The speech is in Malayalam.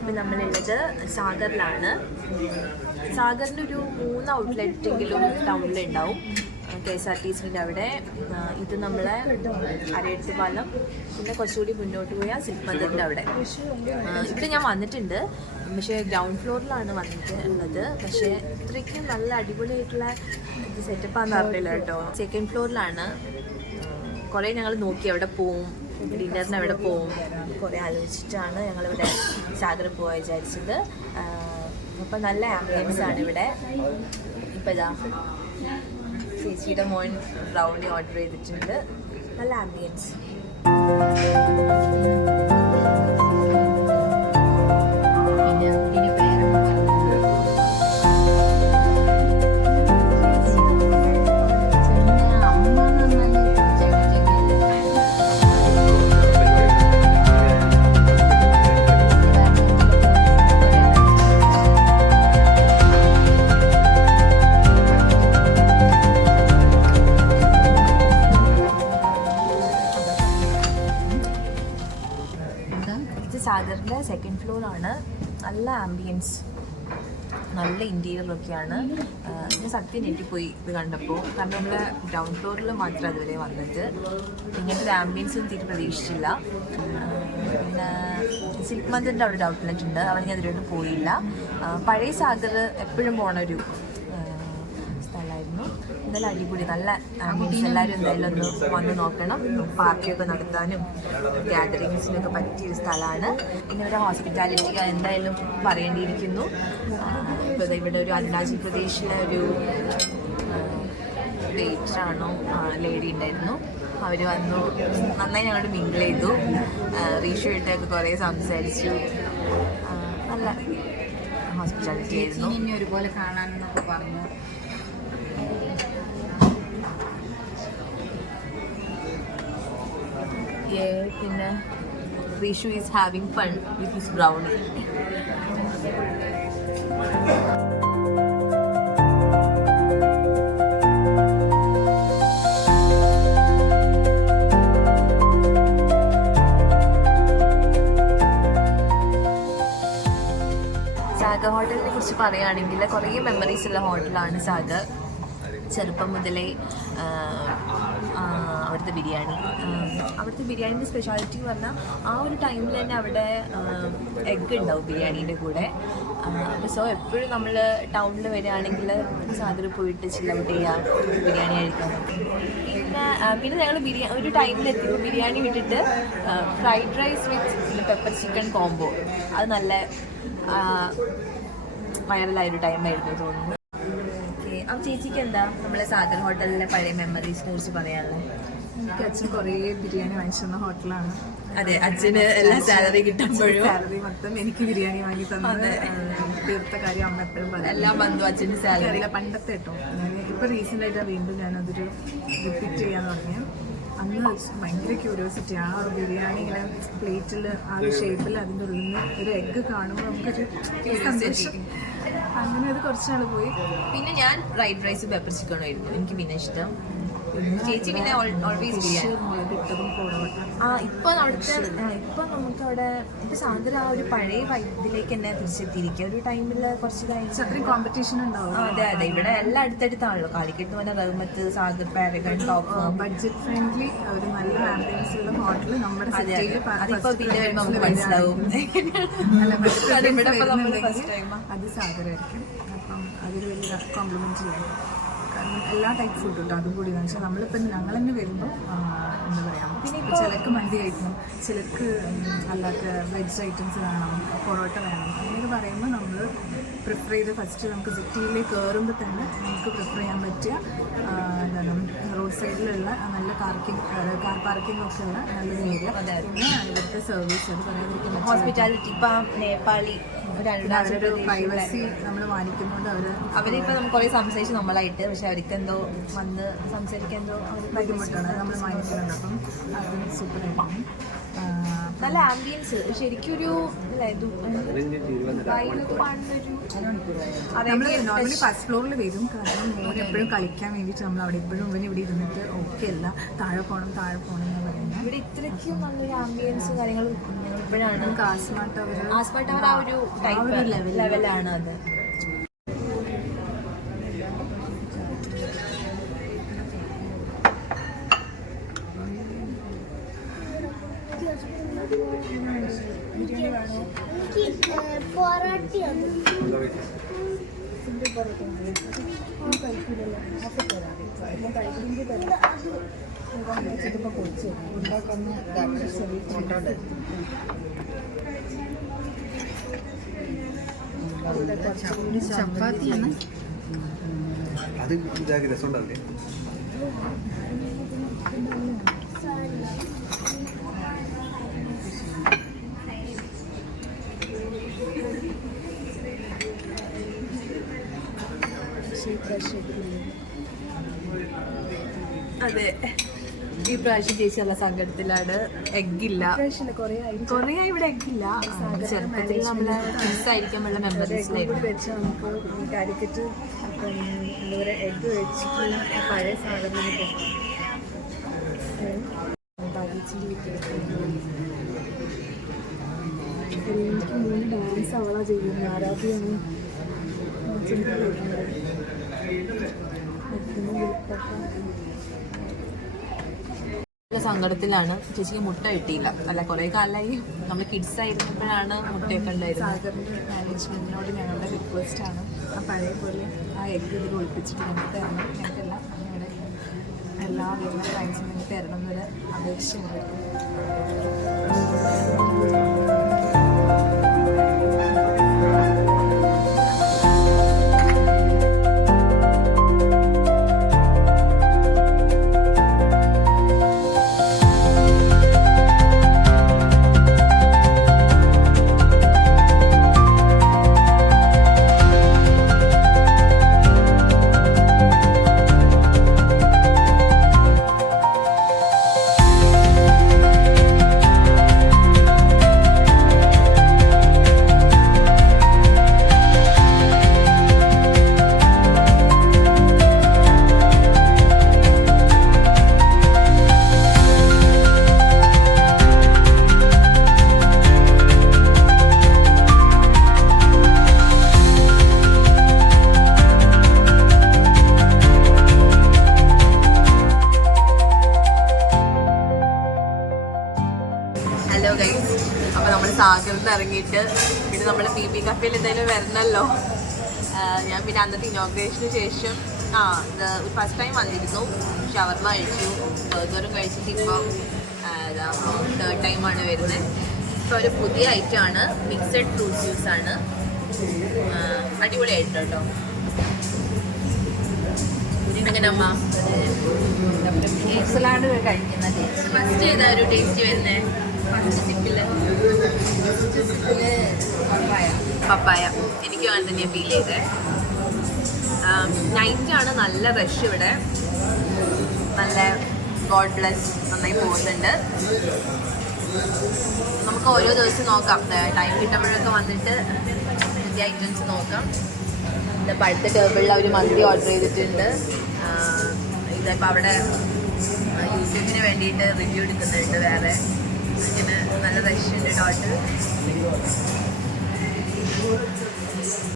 ഇപ്പം നമ്മളുള്ളത് സാഗറിലാണ്. സാഗറിൻ്റെ ഒരു 3 ഔട്ട്ലെറ്റെങ്കിലും ടൗണിലുണ്ടാവും. KSRTCൻ്റെ അവിടെ. ഇത് നമ്മളെ അരയത്ത് പാലം, പിന്നെ കുറച്ചുകൂടി മുന്നോട്ട് പോയാൽ സിൽക്ക് മന്ദിറിൻ്റെ അവിടെ. ഇവിടെ ഞാൻ വന്നിട്ടുണ്ട്, പക്ഷേ ഗ്രൗണ്ട് ഫ്ലോറിലാണ് വന്നിട്ടുള്ളത്. പക്ഷേ ഇത്രയ്ക്കും നല്ല അടിപൊളിയായിട്ടുള്ള ഇത് സെറ്റപ്പാന്ന് അറിയില്ല കേട്ടോ. സെക്കൻഡ് ഫ്ലോറിലാണ്. കുറേ ഞങ്ങൾ നോക്കി എവിടെ പോവും, ഡിന്നറിന് എവിടെ പോവും, കുറേ ആലോചിച്ചിട്ടാണ് ഞങ്ങളിവിടെ സാഗർ പോകാൻ വിചാരിച്ചത്. അപ്പം നല്ല ആംബിയൻസ് ആണ് ഇവിടെ. ഇപ്പം ഇതാ ചേച്ചിയുടെ മോൻ ബ്രൗണി ഓർഡർ ചെയ്തിട്ടുണ്ട്. നല്ല ആംബിയൻസ്. സാഗറിൻ്റെ സെക്കൻഡ് ഫ്ലോറാണ്. നല്ല ആംബിയൻസ്, നല്ല ഇൻറ്റീരിയറൊക്കെയാണ്. ഞാൻ സത്യം ഞെട്ടിപ്പോയി ഇത് കണ്ടപ്പോൾ. കാരണം നമ്മൾ ഗ്രൗണ്ട് ഫ്ലോറിൽ മാത്രം അതുവരെ വന്നിട്ട് ഇങ്ങനത്തെ ഒരു ആംബിയൻസും തീരെ പ്രതീക്ഷിച്ചില്ല. പിന്നെ സിൽക്ക് മന്ദിറിൻ്റെ അവിടെ ഒരു ഔട്ട്ലെറ്റ് ഉണ്ട്, അവിടെ ഞാൻ അതിലോട്ട് പോയില്ല. പഴയ സാഗർ എപ്പോഴും പോണൊരു സ്ഥലമായിരുന്നു. എന്തായാലും അടിപൊളി, നല്ല ആംബിയൻസ്. എല്ലാവരും എന്തായാലും ഒന്ന് വന്ന് നോക്കണം. പാർട്ടിയൊക്കെ നടത്താനും ഗ്യാതറിങ്സിനൊക്കെ പറ്റിയൊരു സ്ഥലമാണ്. പിന്നെ ഒരു ഹോസ്പിറ്റാലിറ്റി എന്തായാലും പറയേണ്ടിയിരിക്കുന്നു. ഇപ്പോൾ ഇവിടെ ഒരു അരുണാചൽ പ്രദേശിലെ ഒരു വെയിറ്ററാണോ ലേഡി ഉണ്ടായിരുന്നു. അവർ വന്നു, നന്നായി ഞങ്ങളോട് മിങ്കിൾ ചെയ്തു. റീഷുമായിട്ടൊക്കെ കുറേ സംസാരിച്ചു. നല്ല ഹോസ്പിറ്റാലിറ്റി ആയിരുന്നു. ഇനി ഒരുപോലെ കാണാനെന്നൊക്കെ പറഞ്ഞു. പിന്നെ Rishu is having fun with his brownie. Sagar ഹോട്ടലിനെ കുറിച്ച് പറയുകയാണെങ്കിൽ കുറേ മെമ്മറീസ് ഉള്ള ഹോട്ടലാണ് സാഗർ. ചെറുപ്പം മുതലേ അവിടുത്തെ ബിരിയാണിൻ്റെ സ്പെഷ്യാലിറ്റി എന്ന് പറഞ്ഞാൽ ആ ഒരു ടൈമിൽ തന്നെ അവിടെ എഗ്ഗ് ഉണ്ടാവും ബിരിയാണീൻ്റെ കൂടെ. സോ എപ്പോഴും നമ്മൾ ടൗണിൽ വരികയാണെങ്കിൽ സാഗർ പോയിട്ട് ചില്ല് ഔട്ട് ചെയ്യാം, ബിരിയാണി കഴിക്കാൻ. പിന്നെ ഞങ്ങൾ ഒരു ടൈമിലെത്തിയപ്പോൾ ബിരിയാണി വിട്ടിട്ട് fried rice with pepper chicken combo, അത് നല്ല വൈറലായൊരു ടൈമായിരുന്നു തോന്നുന്നു. അപ്പം ചേച്ചിക്ക് എന്താ നമ്മളെ സാഗർ ഹോട്ടലിലെ പഴയ മെമ്മറീസിനെ കുറിച്ച് പറയാനുള്ളത്? എനിക്ക് അച്ഛൻ കുറേ ബിരിയാണി വാങ്ങിച്ചിരുന്ന ഹോട്ടലാണ്. അതെ, അച്ഛന് എല്ലാ സാലറി കിട്ടുമ്പോഴും സാലറി മൊത്തം എനിക്ക് ബിരിയാണി വാങ്ങി തന്നത് തീർത്ത കാര്യം അമ്മ എപ്പോഴും പറയും. എല്ലാം വന്നു അച്ഛൻ്റെ സാലറി. അറിയില്ല പണ്ടത്തെ കേട്ടോ. ഇപ്പം റീസെൻ്റ് ആയിട്ടാണ് വീണ്ടും ഞാനതൊരു റിപ്പീറ്റ് ചെയ്യാൻ തുടങ്ങി. അന്ന് ഭയങ്കര ക്യൂരിയോസിറ്റിയാണ്. ആ ബിരിയാണി ഇങ്ങനെ പ്ലേറ്റിൽ ആ ഒരു ഷേപ്പിൽ അതിൻ്റെ ഉള്ളിൽ നിന്ന് ഒരു എഗ്ഗ് കാണുമ്പോൾ നമുക്കൊരു സന്തോഷം. അങ്ങനെ അത് കുറച്ചാൾ പോയി. പിന്നെ ഞാൻ ഫ്രൈഡ് റൈസ് പെപ്പർ ചിക്കനും ആയിരുന്നു എനിക്ക് പിന്നെ ഇഷ്ടം. ചേച്ചി പിന്നെ ഓൾവേസ് ഇപ്പം നമുക്ക് അവിടെ ഇപ്പം സാഗർ ആ ഒരു പഴയ ഇതിലേക്ക് തന്നെ തിരിച്ചെത്തിയിരിക്കുക. ഒരു ടൈമിൽ കുറച്ച് കഴിഞ്ഞ് അത്രയും കോമ്പറ്റീഷൻ ഉണ്ടാവും. അതെ, ഇവിടെ എല്ലാം അടുത്തടുത്താണല്ലോ. കാലിക്കറ്റ് പോലെ Rahmath, Sagar, Paragon, top. Budget friendly ഒരു നല്ല ആംബിയൻസ് ഉള്ള ഹോട്ടൽ നമ്മുടെ സിറ്റിയിൽ അതിപ്പോൾ പിന്നെ വരുമ്പോൾ നമുക്ക് മനസ്സിലാവും. അത് സാഗറായിരിക്കും. അപ്പം അതൊരു വലിയ കോംപ്ലിമെന്റ് ചെയ്യും. കാരണം എല്ലാ ടൈപ്പ് ഫുഡ് ഉണ്ട്. അതും കൂടി എന്ന് വെച്ചാൽ നമ്മളിപ്പോൾ ഞങ്ങൾ തന്നെ വരുമ്പോൾ എന്താ പറയുക, പിന്നെ ചിലർക്ക് മന്തി കഴിക്കണം, ചിലർക്ക് അല്ലാത്ത വെജ് ഐറ്റംസ് വേണം, പൊറോട്ട വേണം. അങ്ങനെയൊക്കെ പറയുമ്പോൾ നമ്മൾ പ്രിഫർ ചെയ്ത് ഫസ്റ്റ് നമുക്ക് സിറ്റിയിലേക്ക് കയറുമ്പോൾ തന്നെ നമുക്ക് പ്രിഫർ ചെയ്യാൻ പറ്റിയ എന്താണ് റോഡ് സൈഡിലുള്ള നല്ല കാർ പാർക്കിംഗ് ഒക്കെ ഉള്ള നല്ലൊരു ഏരിയ. പിന്നെ ഇവിടുത്തെ സർവീസ് അത് പറയാതിരിക്കും. ഹോസ്പിറ്റാലിറ്റി ഇപ്പം നേപ്പാളി അവരൊരു പ്രൈവസി നമ്മൾ മാനിക്കുന്നതുകൊണ്ട് അവരിപ്പോൾ നമുക്ക് കുറേ സംസാരിച്ച് നമ്മളായിട്ട്, പക്ഷെ അവർക്ക് എന്തോ വന്ന് സംസാരിക്കാൻ എന്തോ ബുദ്ധിമുട്ടാണ്, നമ്മൾ മാനിക്കുന്നുണ്ട്. അപ്പം അത് സൂപ്പറായിട്ടാണ്. നല്ല ആംബിയൻസ് ശരിക്കും ഒരു നമ്മൾ നോർമലി ഫസ്റ്റ് ഫ്ലോറിൽ വരും, കാരണം മോൻ എപ്പോഴും കളിക്കാൻ വേണ്ടിയിട്ട് നമ്മൾ അവിടെ എപ്പോഴും ഇവിടെ ഇരുന്നിട്ട് ഓക്കെ അല്ല, താഴെ പോകണം എന്ന് പറയുന്നത്. ഇവിടെ ഇത്രയ്ക്കും നല്ലൊരു ആംബിയൻസും കാര്യങ്ങളും ഇപ്പോഴാണ് നമുക്ക് ആസ്മാട്ട് ടവർ ആ ഒരു ടൈപ്പ് ലെവലാണ് അത്. ചപ്പാത്തിയാണ് അത് രസമുണ്ടാവില്ലേ? അതെ, ഈ പ്രാവശ്യം ചേച്ചിയുള്ള സങ്കടത്തിലാണ്. എഗ്ഗില്ല, കുറേ ഇവിടെ എഗ്ഗില്ല. ചെറുപ്പത്തിൽ നമ്മളെ മിസ്സായിരിക്കാനുള്ള മെമ്മറീസിലായിരുന്നു. കാലിക്കറ്റ് എന്താ പറയുക, എഗ്ഗ് വെച്ചിട്ടുള്ള പഴയ സാധനം എനിക്ക് 3 ഡാൻസ് അവളാ ചെയ്യുന്നത്. ആരാധ്യയാണ് സങ്കടത്തിലാണ്. ചേച്ചിക്ക് മുട്ട കിട്ടിയില്ല. അല്ല, കുറേ കാലമായി നമ്മൾ കിഡ്സ് ആയിരുന്നപ്പോഴാണ് മുട്ടയൊക്കെ ഉണ്ടായിരുന്നത്. സാഗറിൻ്റെ മാനേജ്മെൻറ്റിനോട് ഞങ്ങളുടെ റിക്വസ്റ്റാണ് ആ പഴയ പോലെ ആ എഗ്ഗ് ഇതിൽ ഒളിപ്പിച്ചിട്ട് ഞങ്ങൾക്ക് തരണം. ഞങ്ങൾക്കെല്ലാം ഞങ്ങളുടെ എല്ലാ വരുന്ന ഫ്രണ്ട്സും ഞങ്ങൾക്ക് തരണം എന്നൊരു അപേക്ഷയുണ്ട്. ഹലോ ഗൈസ്, അപ്പോൾ നമ്മൾ സാഗറിൽ നിന്ന് ഇറങ്ങിയിട്ട് പിന്നെ നമ്മൾ PB കഫേയിൽ എന്തായാലും വരണമല്ലോ. ഞാൻ പിന്നെ അന്നത്തെ ഇനോഗ്രേഷന് ശേഷം ഇത് ഫസ്റ്റ് ടൈം വന്നിരുന്നു. ഷവർമ കഴിച്ചു, ബർഗറും കഴിച്ചിട്ട് ഇപ്പോൾ 3rd ടൈമാണ് വരുന്നത്. ഇപ്പോൾ ഒരു പുതിയ ഐറ്റമാണ്, മിക്സഡ് ഫ്രൂട്ട് ജ്യൂസാണ്. അടിപൊളിയായിട്ട് കേട്ടോ. എങ്ങനെ അമ്മ സലാഡ് കഴിക്കുന്നത് ഫസ്റ്റ് ചെയ്താ ഒരു ടേസ്റ്റ് വരുന്നത്? ഫസ്റ്റ് സിപ്പില് പപ്പായ എനിക്കും അങ്ങനെ തന്നെയാണ് ഫീൽ ചെയ്തത്. നൈറ്റാണ് നല്ല റഷ് ഇവിടെ, നല്ല ഗോഡ് ബ്ലെസ് നന്നായി പോകുന്നുണ്ട്. നമുക്ക് ഓരോ ദിവസം നോക്കാം, ടൈം കിട്ടുമ്പോഴൊക്കെ വന്നിട്ട് പുതിയ ഐറ്റംസ് നോക്കാം. ഇതിപ്പോൾ അടുത്ത ടേബിളിൽ അവർ മന്തി ഓർഡർ ചെയ്തിട്ടുണ്ട്. ഇതിപ്പോൾ അവിടെ യൂട്യൂബിന് വേണ്ടിയിട്ട് റിവ്യൂ എടുക്കുന്നുണ്ട് വേറെ. ഇങ്ങനെ നല്ല റഷ് ഉണ്ട് ടോട്ടൽ.